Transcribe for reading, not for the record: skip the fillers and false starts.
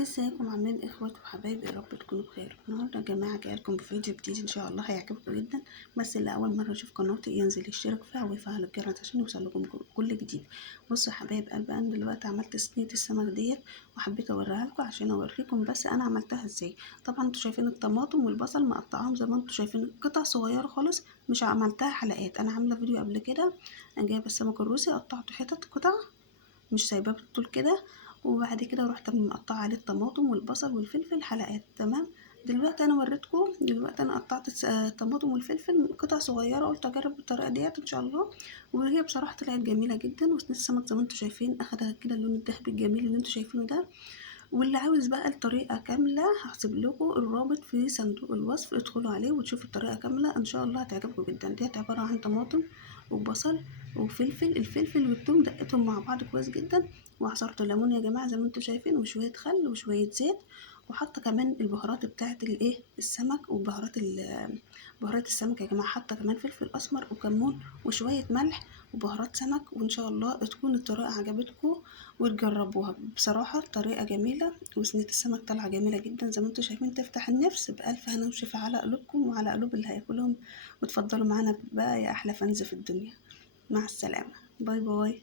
ازيكم عاملين اخوات وحبايبي؟ يا رب تكونوا بخير. النهارده يا جماعه جايه لكم بفيديو جديد ان شاء الله هيعجبكم جدا. بس اللي اول مره يشوف قناتي ينزل يشترك فيها ويفعل الجرس عشان يوصلكم كل جديد. بصوا يا حبايب قلبي، انا دلوقتي عملت صينيه السمك ديت وحبيت اوريها لكم عشان اوريكم بس انا عملتها ازاي. طبعا انتوا شايفين الطماطم والبصل مقطعاهم زي ما انتوا شايفين قطع صغيره خالص، مش عملتها حلقات. انا عامله فيديو قبل كده، انا جايبه السمك الروسي قطعته حتت قطع، مش سايباه بالطول كده. وبعد كده رحت مقطعه عليه الطماطم والبصل والفلفل حلقات. تمام. دلوقتي انا وريتكم، دلوقتي انا قطعت الطماطم والفلفل قطع صغيره، قلت اجرب بالطريقه ديت ان شاء الله. وهي بصراحه طلعت جميله جدا، وصينيه السمك زي ما انتم شايفين اخدها كده اللون الذهبي الجميل اللي انتم شايفينه ده. واللي عاوز بقى الطريقة كاملة هسيب لكم الرابط في صندوق الوصف، ادخلوا عليه وتشوفوا الطريقة كاملة ان شاء الله هتعجبكم جدا. ديت عبارة عن طماطم وبصل وفلفل، الفلفل والثوم دقتهم مع بعض كويس جدا، وعصرت ليمون يا جماعة زي ما انتم شايفين، وشوية خل وشوية زيت. وحاطه كمان البهارات بتاعه الايه السمك، وبهارات بهارات السمك يا جماعه، حاطه كمان فلفل اسمر وكمون وشويه ملح وبهارات سمك. وان شاء الله تكون الطريقه عجبتكم وتجربوها. بصراحه الطريقه جميله، وصينيه السمك طالعه جميله جدا زي ما انتم شايفين، تفتح النفس. بالف هنا وشفا على قلوبكم وعلى قلوب اللي هياكلهم. وتفضلوا معانا بقى يا احلى فنز في الدنيا. مع السلامه، باي باي.